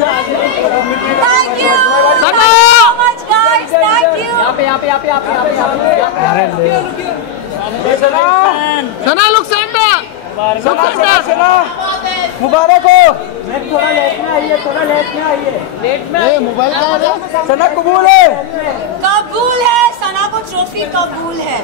Thank you so much guys, thank you. Sana look center, मुबारक हो। थोड़ा लेट में आइए, थोड़ा लेट में आइए। लेट में मोबाइल का है। सना कबूल है, कबूल है, सना को ट्रॉफी कबूल है।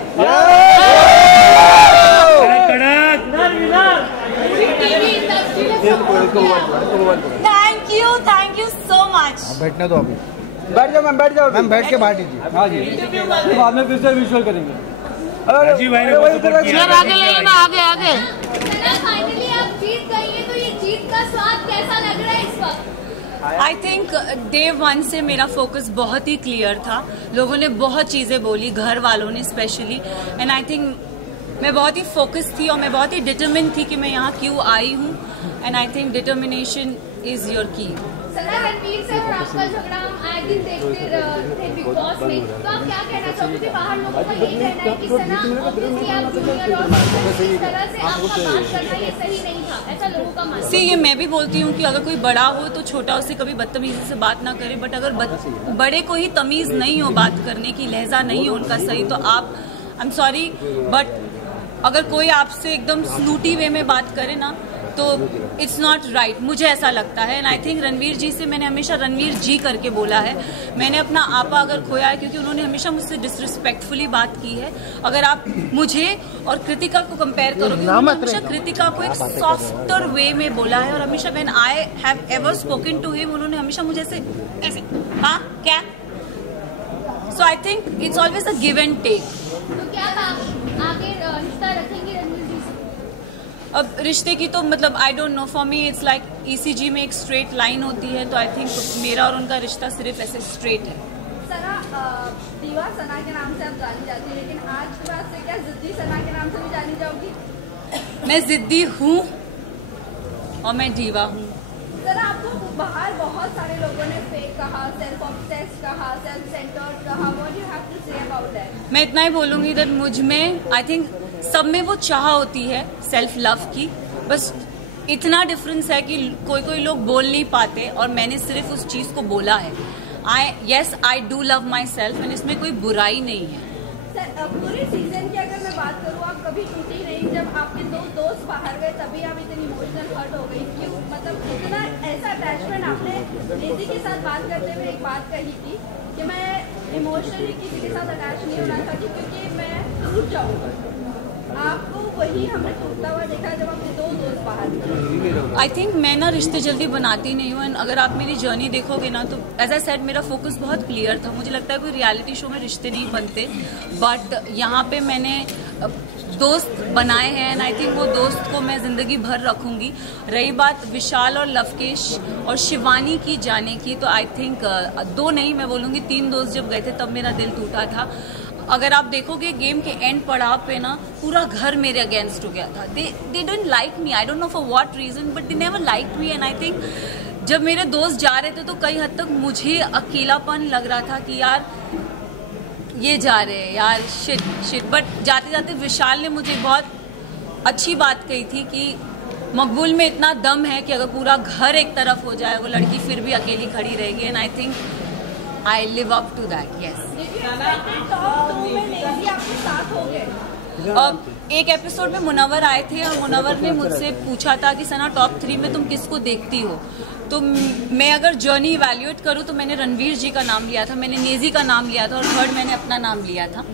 Thank you so much. बैठने दो, अभी बैठ जाओ मैम, बैठ जाओ मैम, बैठ के बात कीजिए। हाँ जी, बाद में फिर से विजुअल करेंगे। राजीव भाई ने बहुत सपोर्ट किया। आगे ले लेना, आगे आगे। फाइनली आप जीत गई है, तो ये जीत का स्वाद कैसा लग रहा है इस वक्त? आई थिंक डे 1 से मेरा फोकस बहुत ही क्लियर था। लोगों ने बहुत चीज़ें बोली, घर वालों ने स्पेशली, एंड आई थिंक मैं बहुत ही फोकस थी और मैं बहुत ही डिटरमिन थी कि मैं यहाँ क्यों आई हूँ। And I think determination is your की। सना, रणवीर से और आपका झगड़ा हम आए दिन देखते थे बिग बॉस में, तो आप क्या कहना चाहोगे? बाहर लोगों का यही कहना है कि सना ऑब्वियसली आप जूनियर और इस तरह से आपका बात करना ये सही नहीं था, ऐसा लोगों का मानना है। ये मैं भी बोलती हूँ कि अगर कोई बड़ा हो तो छोटा उससे कभी बदतमीजी से बात ना करे, बट अगर बड़े को ही तमीज नहीं हो बात करने की, लहजा नहीं हो उनका सही, तो आप, आई एम सॉरी बट अगर कोई आपसे एकदम स्नूटी वे में बात करे ना तो इट्स नॉट राइट, मुझे ऐसा लगता है। एंड आई थिंक रणवीर जी से मैंने हमेशा रणवीर जी करके बोला है। मैंने अपना आपा अगर खोया है क्योंकि उन्होंने हमेशा मुझसे डिसरिस्पेक्टफुली बात की है। अगर आप मुझे और कृतिका को कंपेयर करोगे, उन्होंने हमेशा कृतिका को एक सॉफ्टर वे में बोला है और हमेशा when I have ever spoken to him, उन्होंने हमेशा मुझे ऐसे हाँ क्या, so I think it's always a give and take. तो क्या आप आगे रिश्ता रखेंगे रणवीर जी से? अब रिश्ते की तो मतलब आई don't know, for me it's like ECG में एक स्ट्रेट लाइन होती है, तो आई थिंक मेरा और उनका रिश्ता सिर्फ ऐसे स्ट्रेट है। सना, दीवा सना के नाम से आप जानी जाती है, लेकिन आज के बाद से क्या जिद्दी सना के नाम से भी जानी जाओगी? मैं जिद्दी हूँ और मैं दीवा हूँ। सर, आपको बाहर बहुत सारे लोगों ने फेक कहा, सेल्फ ऑब्सेस्ड कहा, सेल्फ सेंटर्ड कहा, what you have to say about that? मैं इतना ही बोलूंगी दैट मुझ में आई थिंक सब में वो चाह होती है सेल्फ लव की, बस इतना डिफरेंस है कि कोई कोई लोग बोल नहीं पाते और मैंने सिर्फ उस चीज को बोला है। I do love my self and इसमें कोई बुराई नहीं है। सर, पूरे सीजन की अगर मैं बात करूँ, आप कभी टूटी नहीं। जब आपके दो दोस्त बाहर गए तभी आप इतनी इमोशनल हर्ट हो गई, क्यों? मतलब इतना ऐसा अटैचमेंट आपने लेजी के साथ बात करते हुए एक बात कही थी कि मैं इमोशनली किसी के साथ अटैच नहीं होना चाहती क्योंकि मैं टूट जाऊँगा। आपको वही हमने टूटता हुआ देखा जब आपके दो दोस्त बाहर थे। आई थिंक मैं ना रिश्ते जल्दी बनाती नहीं हूँ, एंड अगर आप मेरी जर्नी देखोगे ना तो एज आई सेड मेरा फोकस बहुत क्लियर था। मुझे लगता है कोई रियलिटी शो में रिश्ते नहीं बनते, बट यहाँ पे मैंने दोस्त बनाए हैं एंड आई थिंक वो दोस्त को मैं जिंदगी भर रखूंगी। रही बात विशाल और लवकेश और शिवानी की जाने की, तो आई थिंक 2 नहीं मैं बोलूँगी 3 दोस्त जब गए थे तब मेरा दिल टूटा था। अगर आप देखोगे गेम के एंड पड़ाव पे ना पूरा घर मेरे अगेंस्ट हो गया था। They didn't like me, I don't know for what reason, but they never like me. And I think जब मेरे दोस्त जा रहे थे तो कई हद तक मुझे अकेलापन लग रहा था कि यार ये जा रहे हैं यार, शिट। बट जाते जाते विशाल ने मुझे बहुत अच्छी बात कही थी कि मकबूल में इतना दम है कि अगर पूरा घर एक तरफ हो जाए वो लड़की फिर भी अकेली खड़ी रहेगी। And I think I live up to that, yes. एक एपिसोड में मुनव्वर आए थे और मुनव्वर ने मुझसे पूछा था कि सना टॉप 3 में तुम किसको देखती हो, तो मैं अगर जर्नी इवैल्यूएट करूँ तो मैंने रणवीर जी का नाम लिया था, मैंने नेजी का नाम लिया था और थर्ड मैंने अपना नाम लिया था।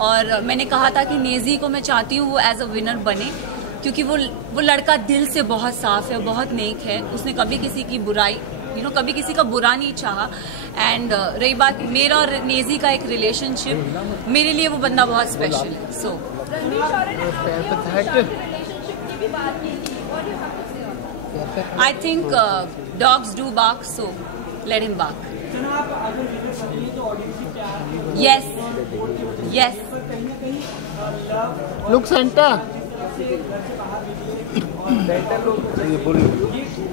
और मैंने कहा था कि नेजी को मैं चाहती हूँ वो एज अ विनर बने क्योंकि वो लड़का दिल से बहुत साफ है, बहुत नेक है, उसने कभी किसी की बुराई कभी किसी का बुरा नहीं चाहा। एंड रही बात मेरा और नेजी का एक रिलेशनशिप, मेरे लिए वो बंदा बहुत स्पेशल है। So I think dogs do bark, so let him bark. Yes yes. Look center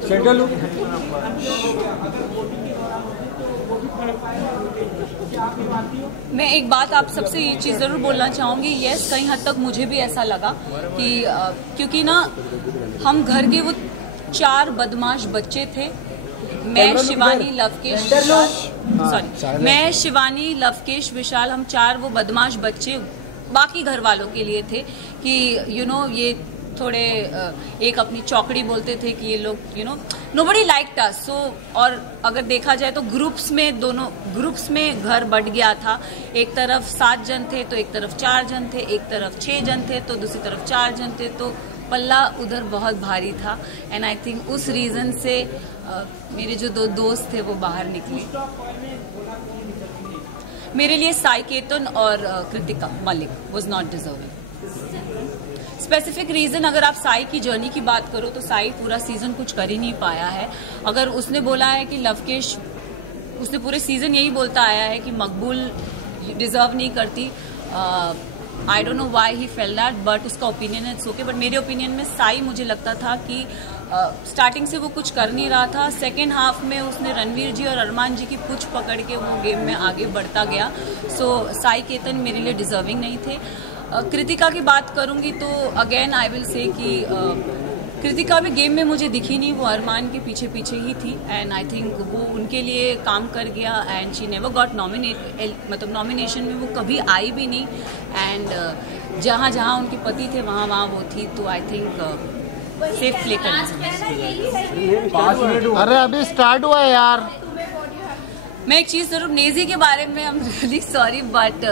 center look. मैं एक बात आप सबसे ये चीज़ ज़रूर बोलना चाहूँगी, यस कहीं हद तक मुझे भी ऐसा लगा कि क्योंकि ना हम घर के वो 4 बदमाश बच्चे थे, मैं शिवानी लवकेश विशाल, सॉरी, मैं शिवानी लवकेश विशाल, हम 4 वो बदमाश बच्चे बाकी घर वालों के लिए थे कि ये थोड़े एक अपनी चौकड़ी बोलते थे कि ये लोग नोबडी लाइक्ड अस। सो और अगर देखा जाए तो दोनों ग्रुप्स में घर बट गया था। एक तरफ 7 जन थे तो एक तरफ 4 जन थे, एक तरफ 6 जन थे तो दूसरी तरफ 4 जन थे, तो पल्ला उधर बहुत भारी था। एंड आई थिंक उस रीजन से मेरे जो 2 दोस्त थे वो बाहर निकले। मेरे लिए साई केतन और Kritika Malik was not deserving. Specific reason, अगर आप साई की जर्नी की बात करो तो साई पूरा सीजन कुछ कर ही नहीं पाया है। अगर उसने बोला है कि लवकेश, उसने पूरे सीजन यही बोलता आया है कि मकबूल डिजर्व नहीं करती। आई don't know why he fail that, but उसका ओपिनियन है, इट्स ओके। बट मेरे ओपिनियन में साई, मुझे लगता था कि स्टार्टिंग से वो कुछ कर नहीं रहा था। सेकेंड हाफ में उसने रणवीर जी और अरमान जी की पूछ पकड़ के वो गेम में आगे बढ़ता गया। सो साई केतन मेरे लिए डिजर्विंग नहीं थे। कृतिका की बात करूंगी तो अगेन आई विल से कि कृतिका भी गेम में मुझे दिखी नहीं, वो अरमान के पीछे पीछे ही थी। एंड आई थिंक वो उनके लिए काम कर गया एंड शी नेवर गॉट मतलब नॉमिनेशन में वो कभी आई भी नहीं। एंड जहाँ जहाँ उनके पति थे वहाँ वहाँ वो थी, तो आई थिंक सेफ प्ले करना। अरे अभी स्टार्ट हुआ है यार। मैं एक चीज जरूर, नेजी के बारे में I am really sorry, but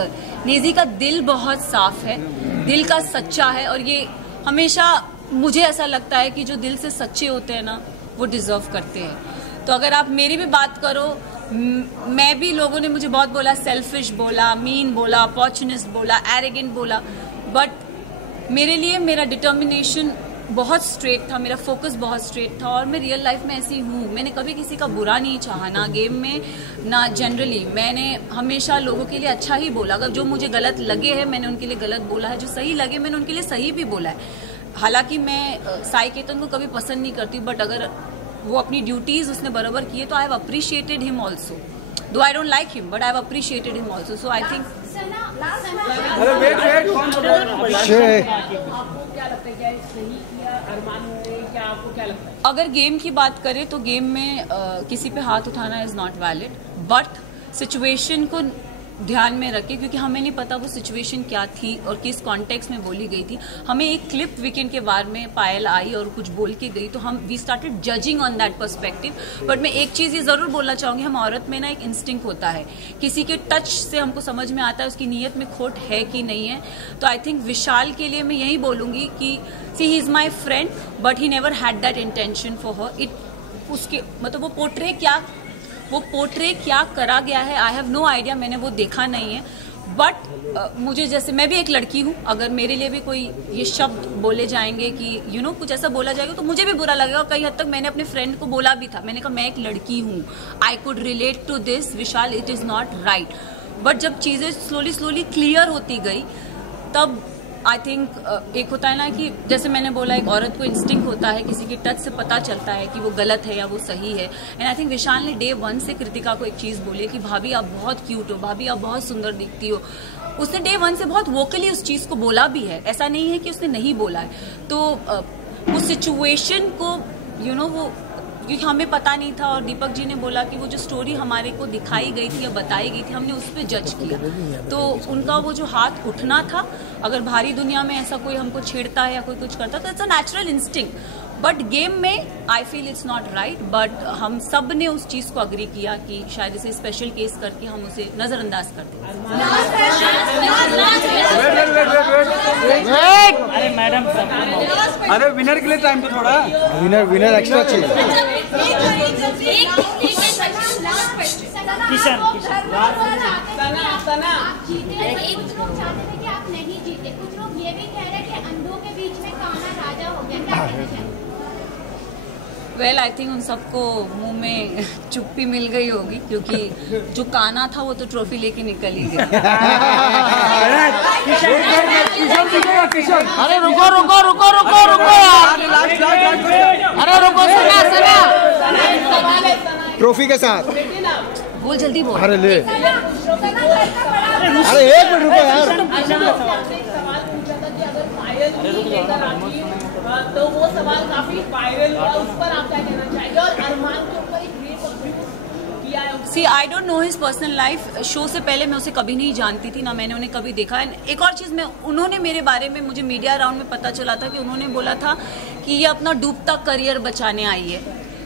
Naezy का दिल बहुत साफ है, दिल का सच्चा है। और ये हमेशा मुझे ऐसा लगता है कि जो दिल से सच्चे होते हैं ना वो डिजर्व करते हैं। तो अगर आप मेरी भी बात करो, मैं भी, लोगों ने मुझे बहुत बोला, सेल्फिश बोला, मीन बोला, अपॉर्चुनिस्ट बोला, एरोगेंट बोला, बट मेरे लिए मेरा डिटर्मिनेशन बहुत स्ट्रेट था, मेरा फोकस बहुत स्ट्रेट था। और मैं रियल लाइफ में ऐसी हूँ, मैंने कभी किसी का बुरा नहीं चाहा, ना गेम में ना जनरली। मैंने हमेशा लोगों के लिए अच्छा ही बोला। अगर जो मुझे गलत लगे हैं मैंने उनके लिए गलत बोला है, जो सही लगे मैंने उनके लिए सही भी बोला है। हालांकि मैं साई केतन को कभी पसंद नहीं करती, बट अगर वो अपनी ड्यूटीज उसने बराबर की है तो I have appreciated him also, though I don't like him but I have appreciated him also. So I think अगर गेम की बात करें तो गेम में किसी पे हाथ उठाना is not valid, but situation को ध्यान में रखे, क्योंकि हमें नहीं पता वो सिचुएशन क्या थी और किस कॉन्टेक्स्ट में बोली गई थी। हमें एक क्लिप वीकेंड के बारे में पायल आई और कुछ बोल के गई, तो हम we started judging on that perspective. But मैं एक चीज ये जरूर बोलना चाहूंगी, हम औरत में ना एक इंस्टिंक्ट होता है, किसी के टच से हमको समझ में आता है उसकी नीयत में खोट है कि नहीं है। तो आई थिंक विशाल के लिए मैं यही बोलूंगी कि see he is my friend but he never had that intention for her. It उसके मतलब वो पोर्ट्रे क्या करा गया है, आई हैव नो आइडिया, मैंने वो देखा नहीं है। बट मुझे, जैसे मैं भी एक लड़की हूँ, अगर मेरे लिए भी कोई ये शब्द बोले जाएंगे कि कुछ ऐसा बोला जाएगा तो मुझे भी बुरा लगेगा। कई हद तक मैंने अपने फ्रेंड को बोला भी था, मैंने कहा मैं एक लड़की हूँ, I could relate to this Vishal, it is not right. But जब चीजें स्लोली क्लियर होती गई तब आई थिंक एक होता है ना कि जैसे मैंने बोला, एक औरत को इंस्टिंक्ट होता है, किसी के टच से पता चलता है कि वो गलत है या वो सही है। एंड आई थिंक विशाल ने डे 1 से कृतिका को एक चीज बोली कि भाभी आप बहुत क्यूट हो, भाभी आप बहुत सुंदर दिखती हो। उसने डे 1 से बहुत वोकली उस चीज को बोला भी है, ऐसा नहीं है कि उसने नहीं बोला है। तो उस सिचुएशन को वो, क्योंकि हमें पता नहीं था, और दीपक जी ने बोला कि वो जो स्टोरी हमारे को दिखाई गई थी या बताई गई थी, हमने उस पर जज किया। तो उनका वो जो हाथ उठना था, अगर भारी दुनिया में ऐसा कोई हमको छेड़ता है या कोई कुछ करता है तो it's a natural instinct. But game में I feel it's not right. But हम सब ने उस चीज को अग्री किया कि शायद इसे स्पेशल केस करके हम उसे नजरअंदाज करते हैं। अरे मैडम, अरे विनर के लिए टाइम तो थोड़ा, विनर एक्स्ट्रा चाहिए। किशन कुछ लोग ये भी कह रहे हैं कि अंधों के बीच में काना राजा हो गया, क्या कहना चाहिए? वेल आई थिंक उन सबको मुंह में चुप्पी मिल गई होगी, क्योंकि जो काना था वो तो ट्रॉफी लेके निकल ही गया। अरे रुको यार, अरे रुको, सुना ट्रॉफी के साथ बोल, जल्दी बोल। अरे ले, अरे एक मिनट रुको यार। तो वो सवाल काफी वायरल हुआ, उस पर आप क्या कहना चाहेंगे? और अरमान के ऊपर एक rape see I don't know his personal life. Show से पहले मैं उसे कभी नहीं जानती थी, ना मैंने उन्हें कभी देखा। एक और चीज़, उन्होंने मेरे बारे में, मुझे मीडिया राउंड में पता चला था कि उन्होंने बोला था कि ये अपना डूबता करियर बचाने आई है।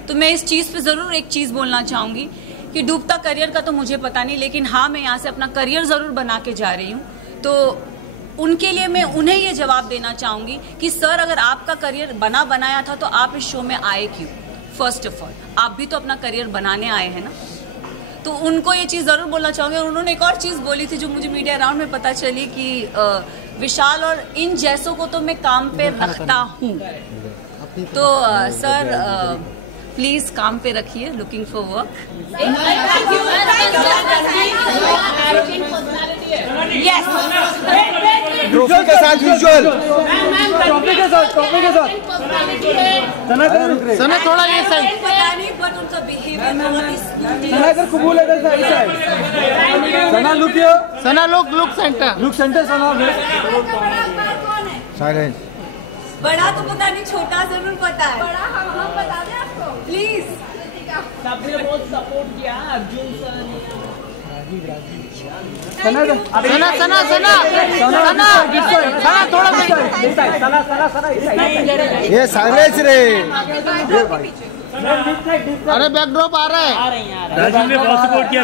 तो मैं इस चीज़ पे ज़रूर एक चीज़ बोलना चाहूँगी कि डूबता करियर का तो मुझे पता नहीं, लेकिन हाँ, मैं यहाँ से अपना करियर ज़रूर बना के जा रही हूँ। तो उनके लिए मैं उन्हें ये जवाब देना चाहूँगी कि सर, अगर आपका करियर बनाया था तो आप इस शो में आए क्यों? फर्स्ट ऑफ ऑल, आप भी तो अपना करियर बनाने आए हैं ना। तो उनको ये चीज़ ज़रूर बोलना चाहूँगी। और उन्होंने एक और चीज़ बोली थी जो मुझे मीडिया राउंड में पता चली कि विशाल और इन जैसों को तो मैं काम पे रखता हूँ। तो सर प्लीज काम पे रखिए, looking for work. Yes, trophy के साथ विजुअल, ट्रॉफी के साथ सना थोड़ा ये साइड, पता नहीं बट उनका बिहेवियर बहुत ही सना अगर कबूल है सना लुक सेंटर सना साइलेंस। बड़ा तो पता नहीं, छोटा जरूर पता है। बड़ा हम बता दें आपको प्लीज। सबने बहुत सपोर्ट किया अर्जुन सर। सना थोड़ा ये साइलेंस रे। अरे बैकड्रॉप आ रहा है। राजीव ने बहुत सपोर्ट किया।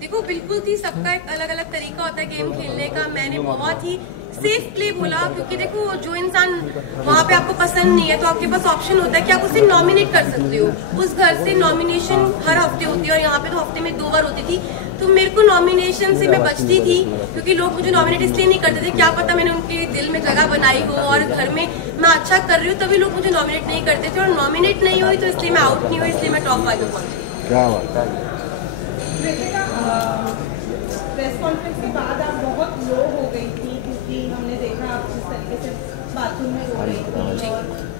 देखो बिल्कुल थी, सबका एक अलग अलग तरीका होता है गेम खेलने का। मैंने बहुत ही सेफ प्ले बोला, क्योंकि देखो जो इंसान वहाँ पे आपको पसंद नहीं है तो आपके पास ऑप्शन होता है कि आप उसे नॉमिनेट कर सकते हो। उस घर से नॉमिनेशन हर हफ्ते होती है और यहाँ पे तो हफ्ते में 2 बार होती थी। तो मेरे को नॉमिनेशन से मैं बचती थी, क्योंकि लोग मुझे नॉमिनेट इसलिए नहीं करते थे, क्या पता मैंने उनके दिल में जगह बनाई हो और घर में मैं अच्छा कर रही हूँ तभी लोग मुझे नॉमिनेट नहीं करते थे। और नॉमिनेट नहीं हुई तो इसलिए मैं आउट नहीं हुई, इसलिए मैं टॉप 5 में पहुंची। क्या बात है। प्रेस कॉन्फ्रेंस के बाद आप बहुत लो हो गई थी, क्योंकि हमने देखा आप जिस तरीके से बाथरूम में रो रही थी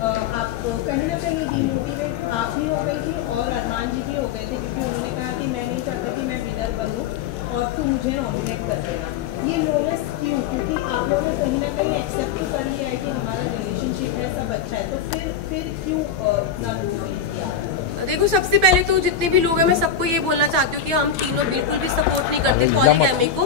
और आप कहीं ना कहीं डिमोटिवेट आप भी हो गई थी और अरमान जी भी हो गए थे, क्योंकि उन्होंने कहा कि मैं नहीं चाहता कि मैं विनर बनूं और तू मुझे नॉमिनेट कर देना। ये लोनेस क्यों? क्योंकि आप लोगों ने कहीं ना कहीं एक्सेप्ट कर लिया है कि हमारा रिलेशनशिप है, सब अच्छा है, तो फिर क्यों इतना लो हुई थी? देखो सबसे पहले तो जितने भी लोग हैं मैं सबको ये बोलना चाहती हूँ कि हम तीनों बिल्कुल भी सपोर्ट नहीं करते पॉलीगैमी को।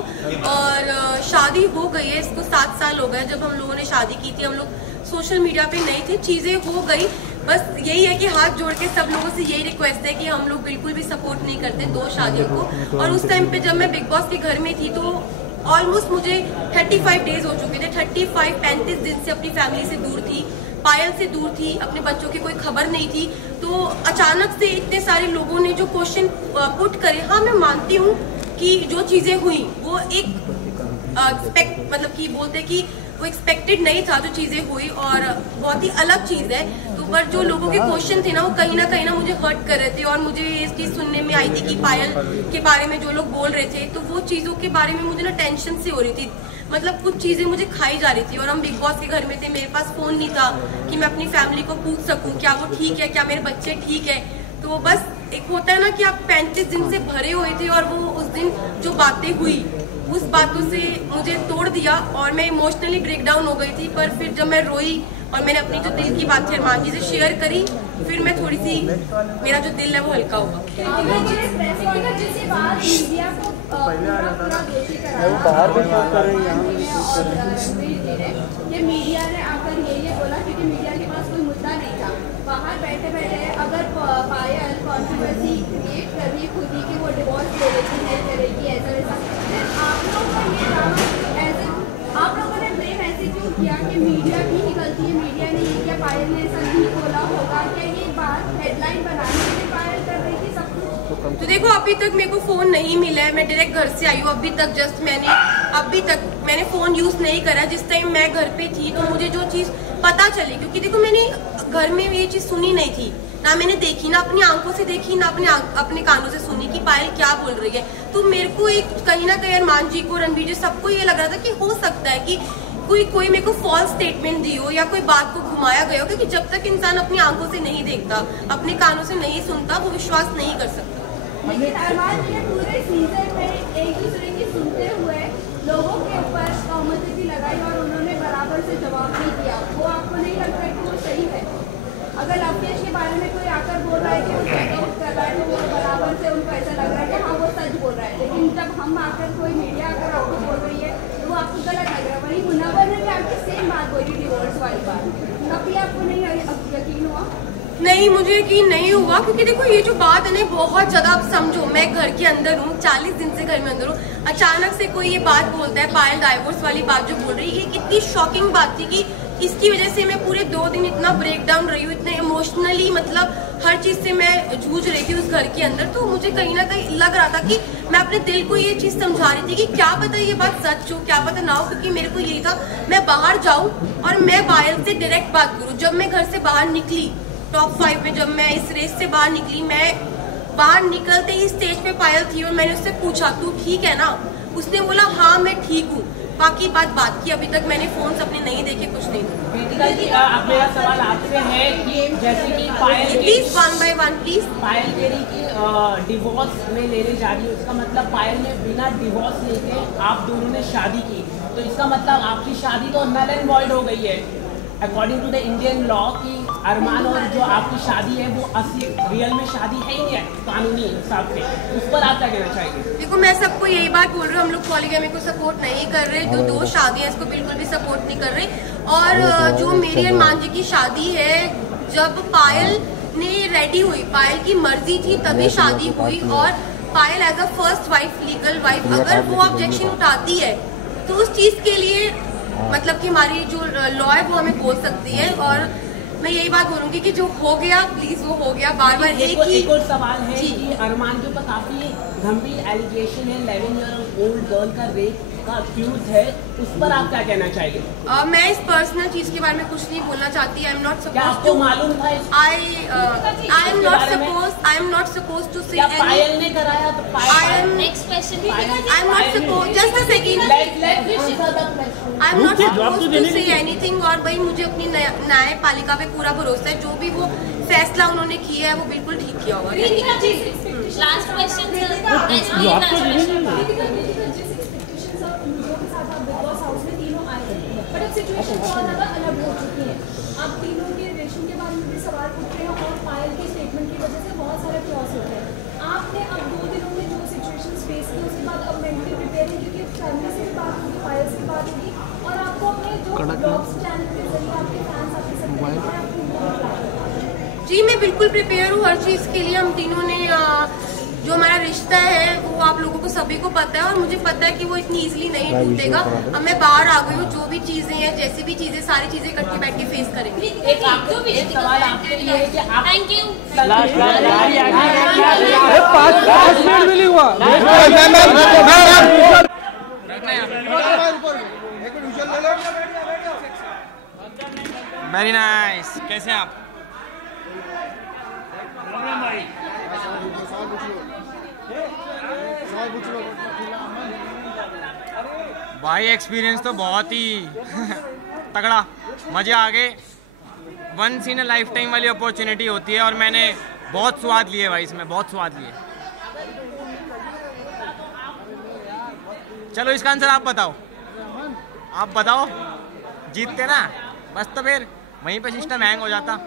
और शादी हो गई है, इसको 7 साल हो गए जब हम लोगों ने शादी की थी। हम लोग सोशल मीडिया पे नहीं थे, चीजें हो गई। बस यही है कि हाथ जोड़ के सब लोगों से यही रिक्वेस्ट है कि हम लोग बिल्कुल भी सपोर्ट नहीं करते 2 शादियों को। और उस टाइम पे जब मैं बिग बॉस के घर में थी तो ऑलमोस्ट मुझे 35 डेज हो चुके थे। 35 दिन से अपनी फैमिली से दूर थी, पायल से दूर थी, अपने बच्चों की कोई खबर नहीं थी। तो अचानक से इतने सारे लोगों ने जो क्वेश्चन पुट करे, हाँ मैं मानती हूँ कि जो चीजें हुई वो एक मतलब कि बोलते कि वो एक्सपेक्टेड नहीं था जो चीजें हुई और बहुत ही अलग चीज है। तो पर जो लोगों के क्वेश्चन थे ना वो कहीं ना मुझे हर्ट कर रहे थे और मुझे ये चीज सुनने में आई थी कि पायल के बारे में जो लोग बोल रहे थे तो वो चीजों के बारे में मुझे ना टेंशन से हो रही थी। मतलब कुछ चीजें मुझे खाई जा रही थी और हम बिग बॉस के घर में थे, मेरे पास फोन नहीं था कि मैं अपनी फैमिली को पूछ सकूं क्या वो ठीक है, क्या मेरे बच्चे ठीक है। तो बस एक होता है ना कि आप 35 दिन से भरे हुए थे और वो उस दिन जो बातें हुई उस बातों से मुझे तोड़ दिया और मैं इमोशनली ब्रेकडाउन हो गई थी। पर फिर जब मैं रोई और मैंने अपनी जो दिल की बात थी अरमान जी से शेयर करी, फिर मैं थोड़ी सी मेरा जो दिल है वो हल्का हुआ। ये मीडिया ने आकर ये बोला क्योंकि मीडिया के पास कोई मुद्दा नहीं था। बाहर बैठे अगर पायल कॉन्ट्रोवर्सी क्रिएट कर रही है खुद ही कि वो डिवोर्स ले लेती है करेगी ऐसा वैसा, आप लोगों का ये ड्रामा ऐसे आप लोगों ने ब्लेम ऐसे क्यों किया कि मीडिया की ही गलती है, मीडिया ने ये क्या पायल ने ऐसा नहीं बोला होगा? क्या ये बात हेडलाइन बनाने के लिए पायल कर रही थी सब कुछ? तो देखो अभी तक मेरे को फोन नहीं मिला है, मैं डायरेक्ट घर से आई हूँ। अभी तक मैंने फोन यूज नहीं करा। जिस टाइम मैं घर पे थी तो मुझे जो चीज पता चली, क्योंकि देखो मैंने घर में ये चीज सुनी नहीं थी, ना मैंने देखी, ना अपनी आंखों से देखी, ना अपने कानों से सुनी कि पायल क्या बोल रही है। तो मेरे को एक कहीं ना कहीं अरमान जी को, रणवीर जी, सबको ये लग रहा था कि हो सकता है कि कोई मेरे को फॉल्स स्टेटमेंट दी हो या कोई बात को घुमाया गया हो, क्योंकि जब तक इंसान अपनी आंखों से नहीं देखता, अपने कानों से नहीं सुनता, वो विश्वास नहीं कर सकता। लेकिन अरमान जी ने पूरे सीजन में एक दूसरे की सुनते हुए लोगों के ऊपर तहमतें भी लगाई और उन्होंने बराबर से जवाब नहीं दिया। वो आपको नहीं लगता कि वो सही है? अगर लवकेश के बारे में कोई आकर बोल रहा है कि वो चेकआउट कर रहा है तो वो बराबर से उनको ऐसा लग रहा है कि हाँ वो सच बोल रहा है, लेकिन जब हम आकर कोई मीडिया आकर आपको बोल रही है तो वो आपको गलत लग रहा है। वही मुनव्वर ने भी आपकी सेम बात बोली डिवोर्स वाली बात, तभी आपको नहीं यकीन हुआ? नहीं, मुझे यकीन नहीं हुआ, क्योंकि देखो ये जो बात है ना बहुत ज़्यादा, आप समझो मैं घर के अंदर हूँ, 40 दिन से घर में अंदर हूँ, अचानक से कोई ये बात बोलता है, पायल डाइवोर्स वाली बात जो बोल रही है, ये इतनी शॉकिंग बात थी कि इसकी वजह से मैं पूरे 2 दिन इतना ब्रेक डाउन रही हूँ, इतने इमोशनली, मतलब हर चीज़ से मैं जूझ रही थी उस घर के अंदर। तो मुझे कहीं ना कहीं लग रहा था कि मैं अपने दिल को ये चीज़ समझा रही थी कि क्या पता ये बात सच हो, क्या पता ना हो, क्योंकि मेरे को यही था मैं बाहर जाऊँ और मैं पायल से डायरेक्ट बात करूँ। जब मैं घर से बाहर निकली टॉप 5 में, जब मैं इस रेस से बाहर निकली, मैं बाहर निकलते ही स्टेज पे पायल थी और मैंने उससे पूछा तू ठीक है ना? उसने बोला हाँ मैं ठीक हूँ, बाकी बात की। अभी तक मैंने फोन अपने नहीं देखे, कुछ नहीं। अब मेरा सवाल आपसे है कि जैसे कि पायल प्लीज 1 by 1 प्लीज, पायल कह रही कि डिवोर्स में लेने जा रही है, उसका मतलब पायल ने बिना डिवोर्स लेके आप दोनों ने शादी की, तो इसका मतलब आपकी शादी तो नल एंड वॉइड हो गई है according to the Indian law की अरमान और जो आपकी शादी है वो असली रियल में शादी है ही नहीं है कानूनी हिसाब से, उस पर आप क्या कहना चाहेंगे? देखो मैं सबको यही बात बोल रही हूँ, हम लोग पॉलीगैमी को सपोर्ट नहीं कर रहे, जो 2 शादियां इसको बिल्कुल भी सपोर्ट नहीं कर रहे। और जो मेरी अरमान जी की शादी है, जब पायल ने रेडी हुई, पायल की मर्जी थी तभी शादी हुई, और Payal as a first wife, legal wife, अगर वो ऑब्जेक्शन उठाती है तो उस चीज के लिए मतलब कि हमारी जो लॉ है वो हमें बोल सकती है। और मैं यही बात बोलूंगी कि जो हो गया प्लीज वो हो गया, बार बार एक और सवाल है कि अरमान के ऊपर काफी गंभीर एलिगेशन है, 11 ईयर ओल्ड गर्ल का रेप का अक्यूज है, उस पर आप क्या कहना चाहिए? मैं इस पर्सनल चीज के बारे में कुछ नहीं बोलना चाहती। I am not supposed to, मालूम था I am not supposed to say Payal ने कराया तो Payal next question, I am not supposed, just a second, I am not supposed to say anything. और भाई मुझे अपनी न्यायपालिका पे पूरा भरोसा है, जो भी वो फैसला उन्होंने किया है वो बिल्कुल ठीक किया होगा। लास्ट क्वेश्चन, सिचुएशन बहुत ज़्यादा अलग हो चुकी है, अब तीनों के रिलेशन के बारे में भी सवाल पूछ रहे हैं और पायल के स्टेटमेंट की वजह से बहुत सारे क्रॉस होते हैं। आपने अब 2 दिनों में जो सिचुएशन फेस की उसके बाद अब मेंटली प्रिपेयर है, क्योंकि फैमिली से भी बात होगी, पायल से भी बात होगी, और आपको अपने जो ब्लॉग्स चैनल के जरिए आपके फैंस आपके सब जी मैं बिल्कुल प्रिपेयर हूँ हर चीज़ के लिए। हम तीनों ने जो हमारा रिश्ता है वो आप लोगों को सभी को पता है, और मुझे पता है कि वो इतनी इजीली नहीं टूटेगा। अब मैं बाहर आ गई हूँ, जो भी चीजें हैं, जैसी भी चीजें, सारी चीजें इकट्ठी बैठ के फेस करेंगे। एक सवाल आपके लिए है कि आप थैंक यू। 5 मिनट भी नहीं हुआ। वेरी नाइस, कैसे हैं आप? भाई एक्सपीरियंस तो बहुत ही तगड़ा, मजे आ गए। Once in a lifetime वाली अपॉर्चुनिटी होती है और मैंने बहुत स्वाद लिए भाई, इसमें बहुत स्वाद लिए। चलो इसका आंसर आप बताओ, आप बताओ, जीतते ना बस, तो फिर वहीं पे सिस्टम हैंग हो जाता।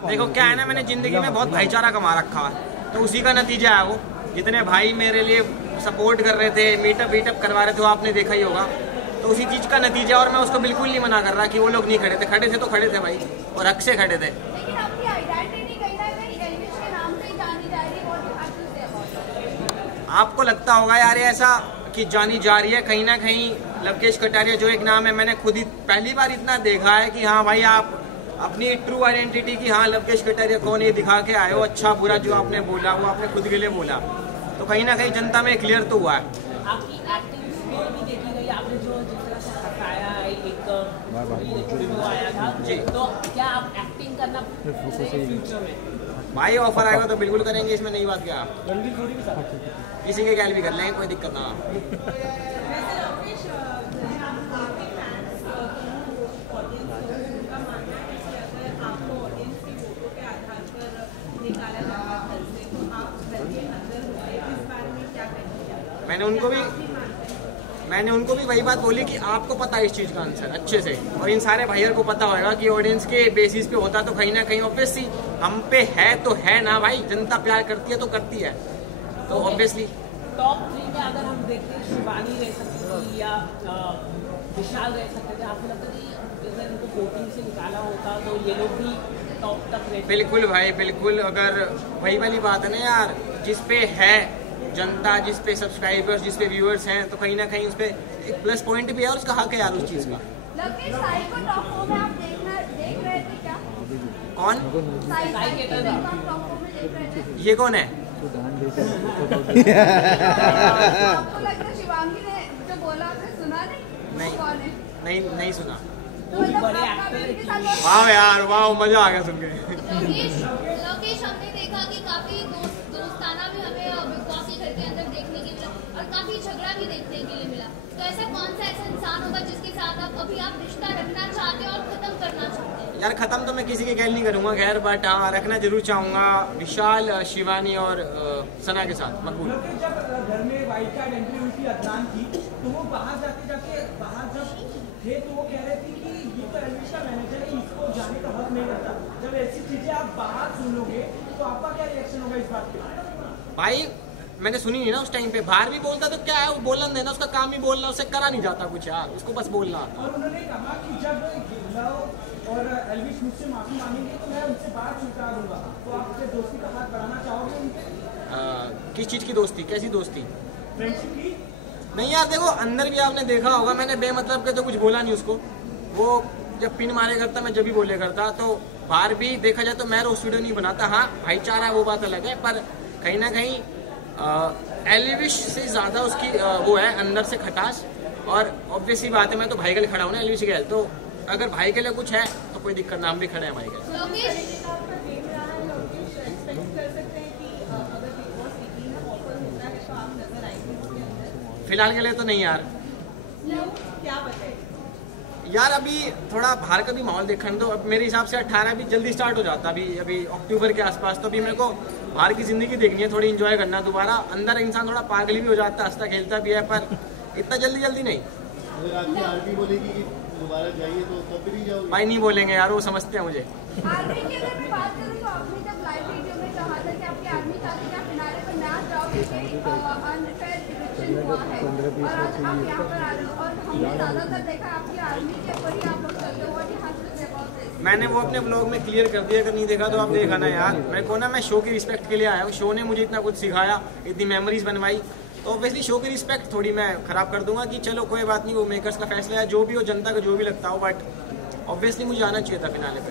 देखो क्या है ना, मैंने जिंदगी में बहुत भाईचारा कमा रखा है, तो उसी का नतीजा है वो। जितने भाई मेरे लिए सपोर्ट कर रहे थे, मीटअप वीटअप करवा रहे थे, वो आपने देखा ही होगा, तो उसी चीज़ का नतीजा। और मैं उसको बिल्कुल नहीं मना कर रहा कि वो लोग नहीं खड़े थे, खड़े थे तो खड़े थे भाई, और हक से खड़े थे। आपको लगता होगा यार ऐसा कि जानी जा रही है कहीं ना कहीं लवकेश कटारिया जो एक नाम है, मैंने खुद ही पहली बार इतना देखा है कि हाँ भाई आप अपनी ट्रू आइडेंटिटी की, हाँ लवकेश कटारिया कौन, ये दिखा के आए हो। अच्छा बुरा जो आपने बोला वो आपने खुद के लिए बोला, तो कहीं ना कहीं जनता में क्लियर तो हुआ है। आपकी एक्टिंग स्किल भी देखी गई, आपने जो जिस तरह से हटाया है, एक वीडियो आया था जी, तो क्या आप एक्टिंग करना फ्यूचर में? भाई ऑफर आएगा तो बिल्कुल करेंगे, इसमें नई बात क्या, किसी के गैल भी कर लेंगे, कोई दिक्कत ना। मैंने उनको भी वही बात बोली कि आपको पता है इस चीज़ का आंसर अच्छे से, और इन सारे भाइयों को पता होगा कि ऑडियंस के बेसिस पे होता तो कहीं ना कहीं ऑब्वियसली हम पे है तो है ना भाई, जनता प्यार करती है तो करती है, तो ऑब्वियसली। टॉप 3 में अगर हम देखते हैं शिवानी रह सकती थी या विशाल रह सकते थे, आपको लगता है कि अगर इनको वोटिंग से निकाला होता तो ये लोग भी टॉप तक रहते? बिल्कुल भाई बिल्कुल, अगर वही वाली बात है ना यार, जिस पे है जनता, जिस पे सब्सक्राइबर्स, जिस पे व्यूअर्स हैं, तो कहीं ना कहीं उस पे एक प्लस पॉइंट भी है और उसका हक है यार उस चीज़ का। कौन? ये कौन है? शिवांगी ने जो बोला सुना नहीं? नहीं सुना। वाह वाह यार वाह, मजा आ गया सुन के। लोकेश हमने देखा कि काफी दोस्ताना भी हमें बिग बॉस के घर के अंदर देखने के मिला और काफी झगड़ा भी देखने के लिए मिला, तो ऐसा कौन सा ऐसा इंसान होगा जिसके साथ आप रिश्ता रखना चाहते हैं और खत्म करना चाहते हैं? यार खत्म तो मैं किसी के गैल नहीं करूंगा खैर, बट हाँ रखना जरूर चाहूंगा विशाल, शिवानी और सना के साथ मकबूल। जब घर में वाइल्ड कार्ड एंट्री हुई थी अदनान की, तो वो बाहर जाके बाहर जब थे तो वो कह रहे थे कि ये तो एलविश का मैनेजर है, इसको जाने का हक नहीं रहता। जब ऐसी चीजें आप बाहर सुनोगे तो आपका क्या रिएक्शन होगा इस बात पे? भाई मैंने सुनी नहीं ना उस टाइम पे, बाहर भी बोलता तो क्या है, वो बोलना देना, उसका काम ही बोलना, उससे करा नहीं जाता कुछ यार, उसको बस बोलना। और उन्होंने कहा कि जब लव और एलविश मुझसे माफी मांगेंगे तो मैं उनसे बात स्वीकार दूंगा, तो आप अपने दोस्ती का हाथ बढ़ाना चाहोगे उनके? किस चीज़ की दोस्ती, कैसी दोस्ती? फ्रेंडशिप की? नहीं यार देखो, अंदर भी आपने देखा होगा, मैंने बेमतलब के तो कुछ बोला नहीं उसको, वो जब पिन मारे करता मैं जब भी बोले करता, तो बाहर भी देखा जाए तो मैं रोस्ट वीडियो नहीं बनाता। हाँ भाईचारा वो बात अलग है, पर कहीं ना कहीं एलविश से ज़्यादा उसकी वो है अंदर से खटास, और ऑब्वियसली बात है मैं तो भाई के लिए खड़ा हूँ ना एलविश के, तो अगर भाई के लिए कुछ है तो कोई दिक्कत ना, हम भी खड़े हैं भाई के। फिलहाल के लिए तो नहीं यार। क्या बताए यार अभी थोड़ा बाहर का भी माहौल देखने दो, अब मेरे हिसाब से 18 भी जल्दी स्टार्ट हो जाता, अभी अक्टूबर के आसपास, तो अभी मेरे को बाहर की ज़िंदगी देखनी है, थोड़ी एंजॉय करना दोबारा। अंदर इंसान थोड़ा पागल भी हो जाता है, हंसता खेलता भी है, पर इतना जल्दी नहीं। अगर आपकी आरती बोलेगी कि दोबारा जाइए तो तब भी जाओगे? भाई नहीं बोलेंगे यार, वो समझते हैं मुझे। आर्मी की अगर मैं बात करूँ तो आपने जब लाइव वीडियो में कहा था कि आपकी आर्मी चाहती है फिनाले पर ना जाओ क्योंकि अनफेयर इलेक्शन हुआ है, और आज आप यहाँ पर आ रहे हो, और हमने ज़्यादातर देखा आपकी आर्मी के ऊपर ही आप लोग चलते हो। मैंने वो अपने ब्लॉग में क्लियर कर दिया, अगर नहीं देखा तो आप देखा ना यार। मेरे को ना, मैं शो की रिस्पेक्ट के लिए आया हूँ, शो ने मुझे इतना कुछ सिखाया, इतनी मेमोरीज बनवाई, तो ऑब्वियसली शो की रिस्पेक्ट थोड़ी मैं खराब कर दूंगा कि चलो कोई बात नहीं, वो मेकर्स का फैसला है, जो भी हो, जनता को जो भी लगता हो, बट ऑब्वियसली मुझे आना चाहिए था फिनाले पे।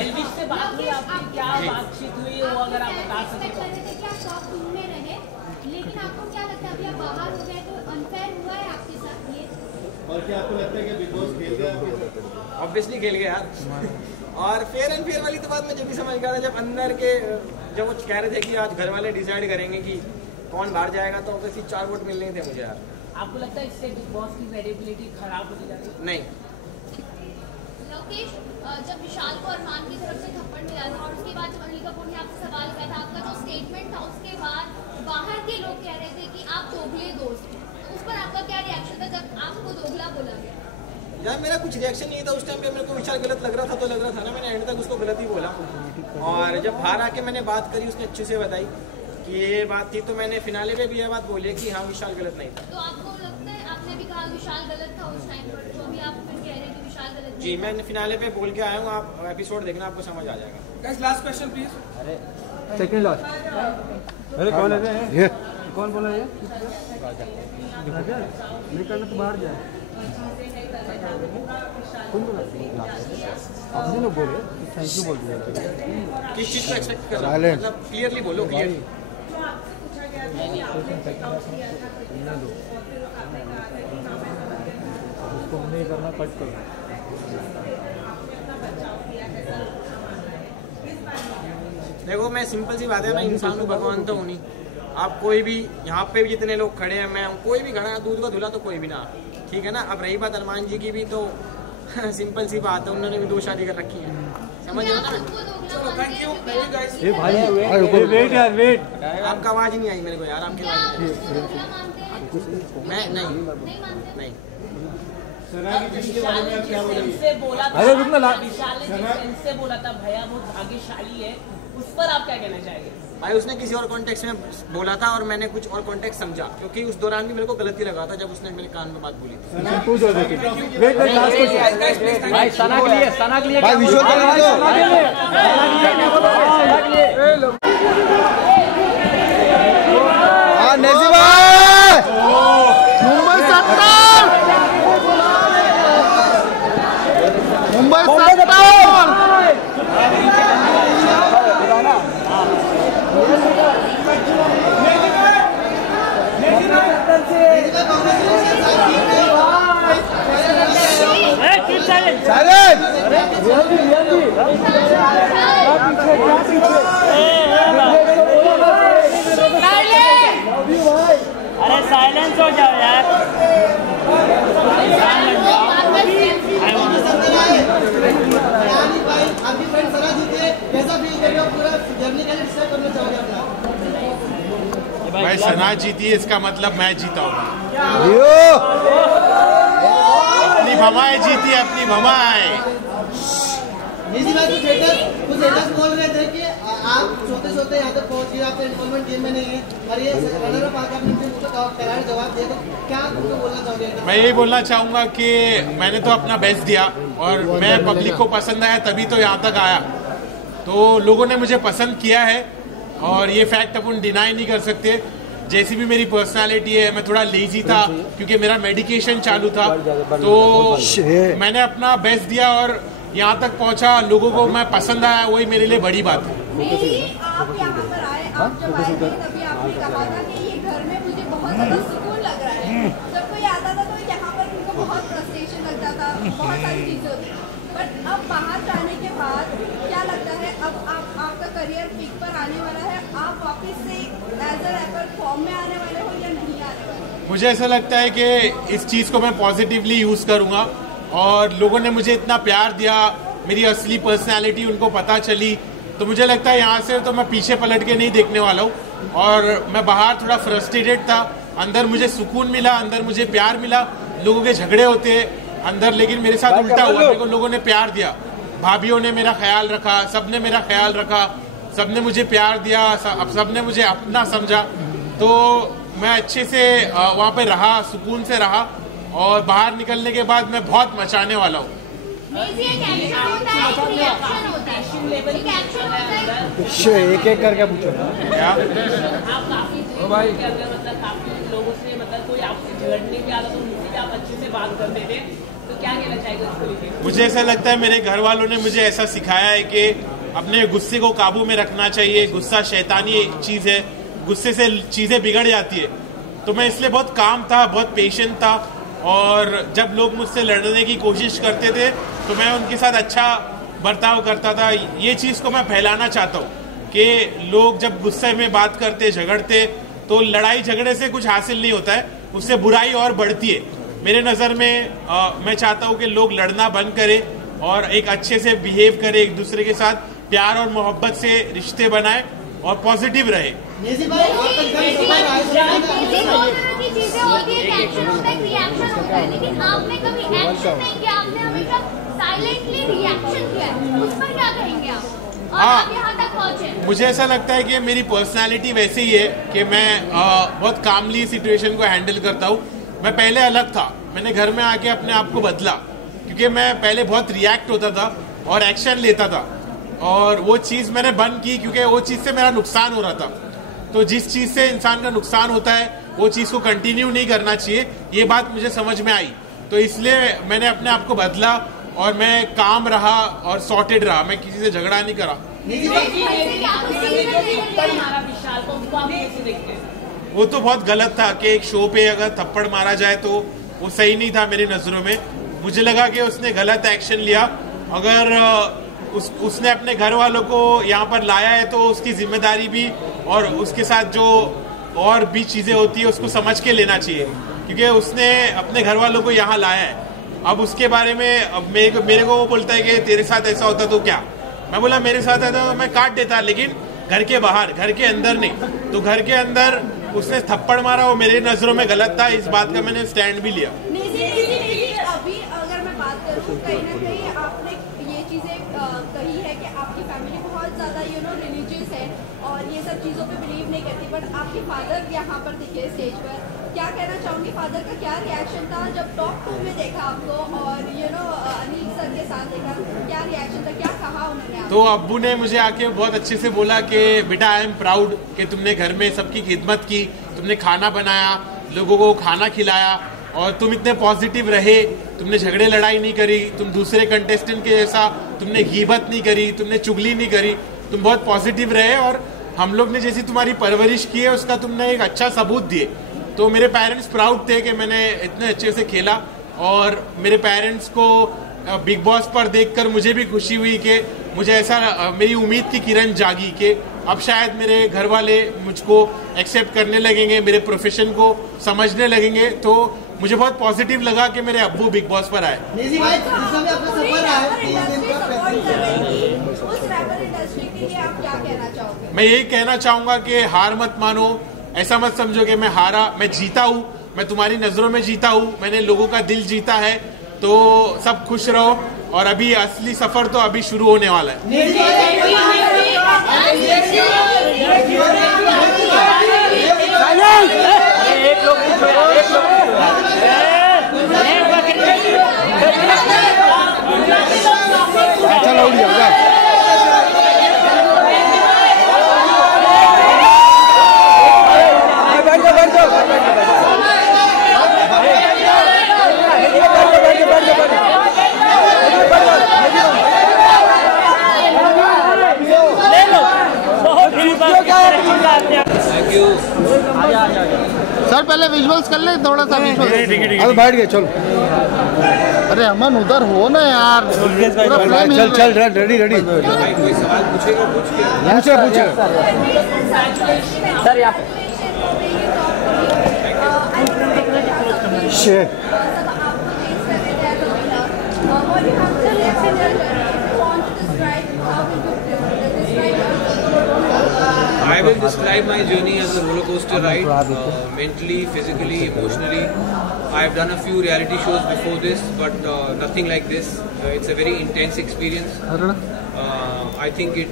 एलविश से बात हुई आपकी, क्या बातचीत हुई वो अगर आप बता सकें? लेकिन आपको क्या लगता है अभी आप बाहर हो गए तो अनफेयर हुआ है आपके साथ ये? और क्या आपको लगता है कि बिग बॉस खेल गया आपके साथ? ऑब्वियसली खेल गया यार। और फेयर एंड फेयर वाली तो बात मैं जब भी समझ गया था, जब अंदर के जब वो कह रहे थे कि आज घर वाले डिसाइड करेंगे कि कौन बाहर जाएगा, तो ऑब्वियसली 4 वोट मिलने थे मुझे यार। आपको लगता है इससे बिग बॉस की क्रेडिबिलिटी खराब होती जाती है? नहीं। लोकेश, जब विशाल को अरमान की तरफ से थप्पड़ मिला था और उसके बाद जब अनिल कपूर ने आपसे सवाल किया था, आपका जो स्टेटमेंट था उसके बाद बाहर के लोग कह रहे थे कि आप दोगले दोस्त हैं, तो उस पर आपका क्या रिएक्शन था जब आपको दोगला बोला गया? यार मेरा कुछ रिएक्शन नहीं था उस टाइम पे, मेरे को विशाल गलत लग रहा था तो लग रहा था ना, मैंने एंड तक उसको गलत ही बोला, और जब बाहर आके मैंने बात करी उसने अच्छे से बताई कि ये बात थी, तो मैंने फिनाले पे भी ये बात बोली कि हाँ विशाल गलत नहीं था। तो आपको लगता है, आपने भी कहा विशाल गलत था उस टाइम पर, तो अभी आप फिर कह रहे हैं कि विशाल गलत? जी मैंने फिनाले पे बोल के आया हूँ, आप एपिसोड देखना आपको समझ आ जाएगा। Guys last question please. अरे सेकंड लास्ट। अरे कौन है ये? कौन बोला ये? नहीं करना तो बाहर जाए। कौन बोला? आपने लोग बोले थैंक यू बोल दिया। किस चीज़ को एक्सपेक्ट कर रहा है, मतलब क्लियरली बोलो, क्लियरली। उसको नहीं करना, कट करो। देखो मैं सिंपल सी बात है, मैं इंसान हूँ, भगवान तो हूँ नहीं। आप कोई भी यहाँ पे भी जितने लोग खड़े हैं, मैं कोई भी खड़ा है, दूध का धुला तो कोई भी ना, ठीक है ना। अब रही बात अरमान जी की भी, तो सिंपल सी बात है, उन्होंने भी 2 शादी कर रखी है, समझ लो ना। चलो थैंक यू गाइस। भाई वेट यार वेट। आपका आवाज़ नहीं आई मेरे को यार, आपकी आवाज़। मैं नहीं से बोला था, अरे रुकना विशाल ने से बोला था भैया बहुत भाग्यशाली है, उस पर आप क्या कहना चाहेंगे? भाई उसने किसी और कॉन्टेक्स्ट में बोला था और मैंने कुछ और कॉन्टेक्स्ट समझा, क्योंकि उस दौरान भी मेरे को गलती लगा था जब उसने मेरे कान में बात बोली थी। अरे साइलेंस हो जाओ यार। भाई सना जीती है, इसका मतलब मैं जीता हूँ। अपनी भमाएं जीती, अपनी भमाएं। कुछ बोल रहे थे कि आप सोते यहाँ तक पहुँच गए, आपका इन्वॉल्वमेंट गेम में नहीं है और ये रनर अप आकर आपने करार जवाब दिया, तो क्या तुमको बोलना चाहोगे? मैं यही बोलना चाहूंगा कि मैंने तो अपना बेस्ट दिया और मैं पब्लिक को पसंद आया तभी तो यहाँ तक आया, तो लोगों ने मुझे पसंद किया है और ये फैक्ट अपन डिनाई नहीं कर सकते। जैसी भी मेरी पर्सनालिटी है, मैं थोड़ा लेजी था क्योंकि मेरा मेडिकेशन चालू था, तो मैंने अपना बेस्ट दिया और यहाँ तक पहुँचा, लोगों को मैं पसंद आया, वही मेरे लिए बड़ी बात है। आप यहाँ पर आए, आप जब आए थे तभी आपने कहा था कि ये घर में मुझे बहुत ज़्यादा सुकून लग रहा है। जब कोई आता था तो यहाँ पर उनको बहुत फ्रस्ट्रेशन लगता था, बहुत सारी चीज़ें होती थी, बट अब बाहर जाने के बाद क्या लगता है, अब आपका करियर पीक पर आने वाला है, आप वापस से एज अ रैपर फॉर्म में आने वाले हो या नहीं आने वाले? मुझे ऐसा लगता है कि इस चीज़ को मैं पॉजिटिवली यूज़ करूँगा और लोगों ने मुझे इतना प्यार दिया, मेरी असली पर्सनालिटी उनको पता चली, तो मुझे लगता है यहाँ से तो मैं पीछे पलट के नहीं देखने वाला हूँ। और मैं बाहर थोड़ा फ्रस्ट्रेटेड था, अंदर मुझे सुकून मिला, अंदर मुझे प्यार मिला। लोगों के झगड़े होते अंदर, लेकिन मेरे साथ उल्टा हुआ, मेरे को लोगों ने प्यार दिया, भाभीियों ने मेरा ख्याल रखा, सबने मेरा ख्याल रखा, सबने मुझे प्यार दिया, सबने मुझे अपना समझा, तो मैं अच्छे से वहाँ पे रहा, सुकून से रहा और बाहर निकलने के बाद मैं बहुत मचाने वाला हूँ। एक एक करके पूछो क्या? आप काफी मतलब काफी लोगों से मतलब कोई आपसे झगड़ने पे आता तो उनसे भी आप अच्छे से बात करते थे, तो क्या कहना चाहेंगे उसको लेके? मुझे ऐसा लगता है मेरे घर वालों ने मुझे ऐसा सिखाया है कि अपने गुस्से को काबू में रखना चाहिए। गुस्सा शैतानी चीज है, गुस्से से चीजें बिगड़ जाती है। तो मैं इसलिए बहुत काम था, बहुत पेशेंट था और जब लोग मुझसे लड़ने की कोशिश करते थे तो मैं उनके साथ अच्छा बर्ताव करता था। ये चीज़ को मैं फैलाना चाहता हूँ कि लोग जब गुस्से में बात करते, झगड़ते, तो लड़ाई झगड़े से कुछ हासिल नहीं होता है, उससे बुराई और बढ़ती है। मेरे नज़र में मैं चाहता हूँ कि लोग लड़ना बंद करें और एक अच्छे से बिहेव करें, एक दूसरे के साथ प्यार और मोहब्बत से रिश्ते बनाए और पॉजिटिव रहे। हाँ, मुझे ऐसा लगता है कि मेरी पर्सनालिटी वैसे ही है कि मैं बहुत कामली सिचुएशन को हैंडल करता हूँ। मैं पहले अलग था, मैंने घर में आके अपने आप को बदला, क्योंकि मैं पहले बहुत रिएक्ट होता था और एक्शन लेता था और वो चीज़ मैंने बंद की क्योंकि वो चीज़ से मेरा नुकसान हो रहा था। तो जिस चीज़ से इंसान का नुकसान होता है वो चीज़ को कंटिन्यू नहीं करना चाहिए, ये बात मुझे समझ में आई। तो इसलिए मैंने अपने आप को बदला और मैं काम रहा और सॉर्टेड रहा, मैं किसी से झगड़ा नहीं करा। वो तो बहुत गलत था कि एक शो पे अगर थप्पड़ मारा जाए तो वो सही नहीं था मेरी नज़रों में। मुझे लगा कि उसने गलत एक्शन लिया। अगर उसने अपने घर वालों को यहाँ पर लाया है तो उसकी जिम्मेदारी भी और उसके साथ जो और भी चीज़ें होती है उसको समझ के लेना चाहिए, क्योंकि उसने अपने घर वालों को यहाँ लाया है। अब उसके बारे में अब मेरे को वो बोलता है कि तेरे साथ ऐसा होता तो क्या। मैं बोला मेरे साथ ऐसा तो मैं काट देता, लेकिन घर के बाहर, घर के अंदर नहीं। तो घर के अंदर उसने थप्पड़ मारा वो मेरे नजरों में गलत था, इस बात का मैंने स्टैंड भी लिया। अभी अगर मैं बात करूँ, कहीं ना कहीं आपने ये चीजें कही है कि आपकी फैमिली बहुत ज्यादा रिलीजियस है और ये सब चीजों पे बिलीव नहीं करती, बट आपके फादर यहाँ पर दिखे स्टेज पर, क्या कहना चाहूंगी फादर का क्या रिएक्शन था जब टॉप 2 में देखा आपको और अनिल सर के साथ देखा, क्या रिएक्शन था, क्या कहा उन्होंने? तो अब्बू ने मुझे आके बहुत अच्छे से बोला कि बेटा आई एम प्राउड कि तुमने घर में सबकी खिदमत की, तुमने खाना बनाया, लोगों को खाना खिलाया और तुम इतने पॉजिटिव रहे, तुमने झगड़े लड़ाई नहीं करी, तुम दूसरे कंटेस्टेंट के जैसा तुमने गीबत नहीं करी, तुमने चुगली नहीं करी, तुम बहुत पॉजिटिव रहे और हम लोग ने जैसी तुम्हारी परवरिश की है उसका तुमने एक अच्छा सबूत दिए। तो मेरे पेरेंट्स प्राउड थे कि मैंने इतने अच्छे से खेला और मेरे पेरेंट्स को बिग बॉस पर देखकर मुझे भी खुशी हुई कि मुझे ऐसा मेरी उम्मीद की किरण जागी कि अब शायद मेरे घर वाले मुझको एक्सेप्ट करने लगेंगे, मेरे प्रोफेशन को समझने लगेंगे। तो मुझे बहुत पॉजिटिव लगा कि मेरे अब्बू बिग बॉस पर आए। मैं यही कहना चाहूंगा कि हार मत मानो, ऐसा मत समझो कि मैं हारा, मैं जीता हूँ, मैं तुम्हारी नजरों में जीता हूँ, मैंने लोगों का दिल जीता है। तो सब खुश रहो और अभी असली सफर तो अभी शुरू होने वाला है। सर पहले विजुअल्स कर ले थोड़ा सा विजुअल। अब बैठ गए चलो। अरे अमन उधर हो ना यार, चल चल रेडी रेडी। कोई सवाल पूछेगा पूछे सर यहाँ I will describe my journey as a roller coaster ride, mentally, physically, emotionally. I have done a few reality shows before this, but nothing like this. It's a very intense experience. I think it